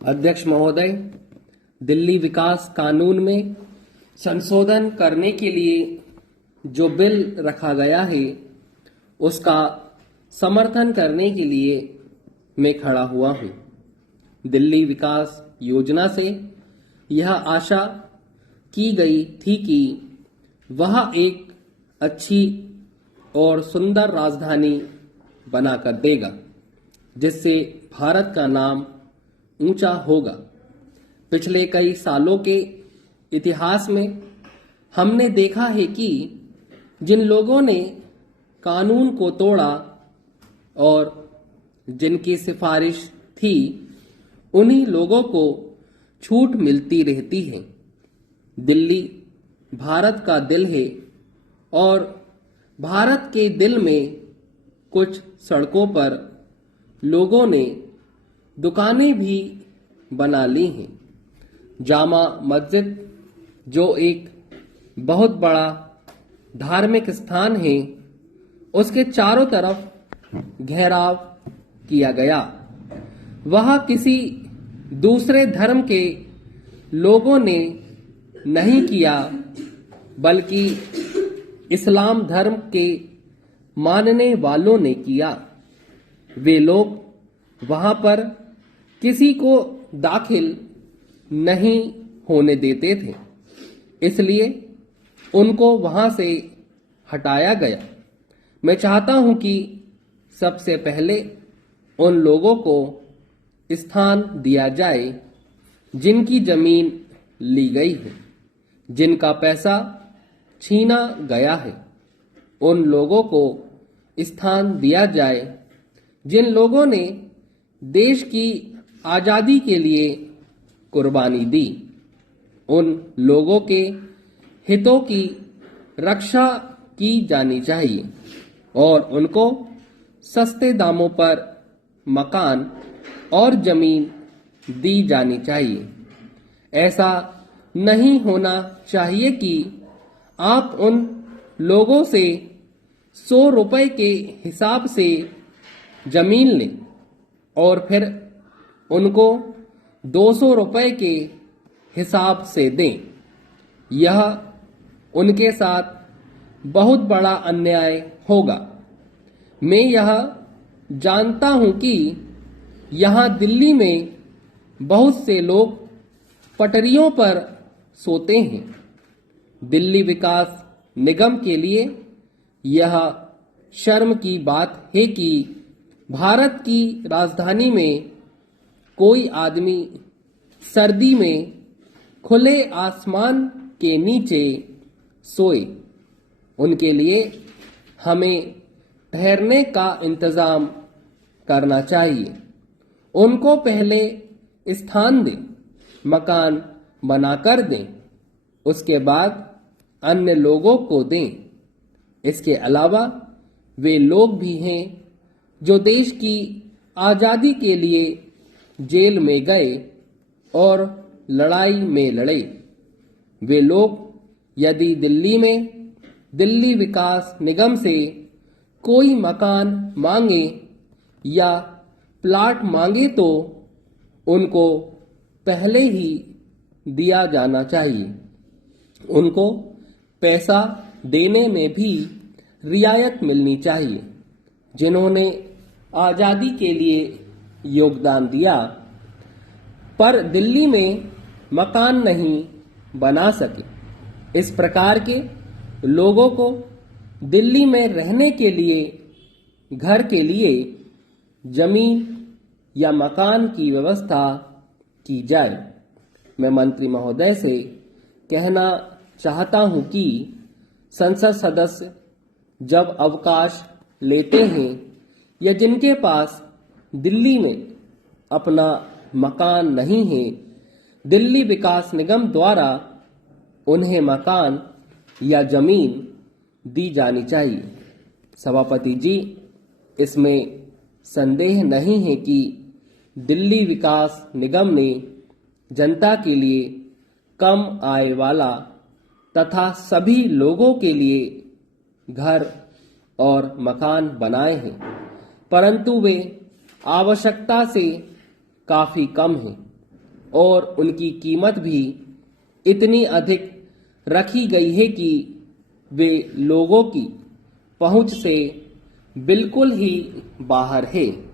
अध्यक्ष महोदय, दिल्ली विकास कानून में संशोधन करने के लिए जो बिल रखा गया है उसका समर्थन करने के लिए मैं खड़ा हुआ हूँ। दिल्ली विकास योजना से यह आशा की गई थी कि वह एक अच्छी और सुंदर राजधानी बनाकर देगा जिससे भारत का नाम ऊंचा होगा। पिछले कई सालों के इतिहास में हमने देखा है कि जिन लोगों ने कानून को तोड़ा और जिनकी सिफारिश थी उन्हीं लोगों को छूट मिलती रहती है। दिल्ली भारत का दिल है और भारत के दिल में कुछ सड़कों पर लोगों ने दुकानें भी बना ली हैं। जामा मस्जिद जो एक बहुत बड़ा धार्मिक स्थान है, उसके चारों तरफ घेराव किया गया। वह किसी दूसरे धर्म के लोगों ने नहीं किया, बल्कि इस्लाम धर्म के मानने वालों ने किया। वे लोग वहां पर किसी को दाखिल नहीं होने देते थे, इसलिए उनको वहां से हटाया गया। मैं चाहता हूं कि सबसे पहले उन लोगों को स्थान दिया जाए जिनकी जमीन ली गई है, जिनका पैसा छीना गया है। उन लोगों को स्थान दिया जाए जिन लोगों ने देश की आजादी के लिए कुर्बानी दी। उन लोगों के हितों की रक्षा की जानी चाहिए और उनको सस्ते दामों पर मकान और जमीन दी जानी चाहिए। ऐसा नहीं होना चाहिए कि आप उन लोगों से 100 रुपए के हिसाब से जमीन लें और फिर उनको 200 रुपए के हिसाब से दें। यह उनके साथ बहुत बड़ा अन्याय होगा। मैं यह जानता हूं कि यहाँ दिल्ली में बहुत से लोग पटरियों पर सोते हैं। दिल्ली विकास निगम के लिए यह शर्म की बात है कि भारत की राजधानी में कोई आदमी सर्दी में खुले आसमान के नीचे सोए। उनके लिए हमें ठहरने का इंतजाम करना चाहिए। उनको पहले स्थान दें, मकान बनाकर दें, उसके बाद अन्य लोगों को दें। इसके अलावा वे लोग भी हैं जो देश की आजादी के लिए जेल में गए और लड़ाई में लड़े। वे लोग यदि दिल्ली में दिल्ली विकास निगम से कोई मकान मांगे या प्लाट मांगे तो उनको पहले ही दिया जाना चाहिए। उनको पैसा देने में भी रियायत मिलनी चाहिए। जिन्होंने आजादी के लिए योगदान दिया पर दिल्ली में मकान नहीं बना सके, इस प्रकार के लोगों को दिल्ली में रहने के लिए घर के लिए जमीन या मकान की व्यवस्था की जाए। मैं मंत्री महोदय से कहना चाहता हूं कि संसद सदस्य जब अवकाश लेते हैं या जिनके पास दिल्ली में अपना मकान नहीं है, दिल्ली विकास निगम द्वारा उन्हें मकान या जमीन दी जानी चाहिए। सभापति जी, इसमें संदेह नहीं है कि दिल्ली विकास निगम ने जनता के लिए कम आय वाला तथा सभी लोगों के लिए घर और मकान बनाए हैं, परंतु वे आवश्यकता से काफी कम हैं। और उनकी कीमत भी इतनी अधिक रखी गई है कि वे लोगों की पहुंच से बिल्कुल ही बाहर है।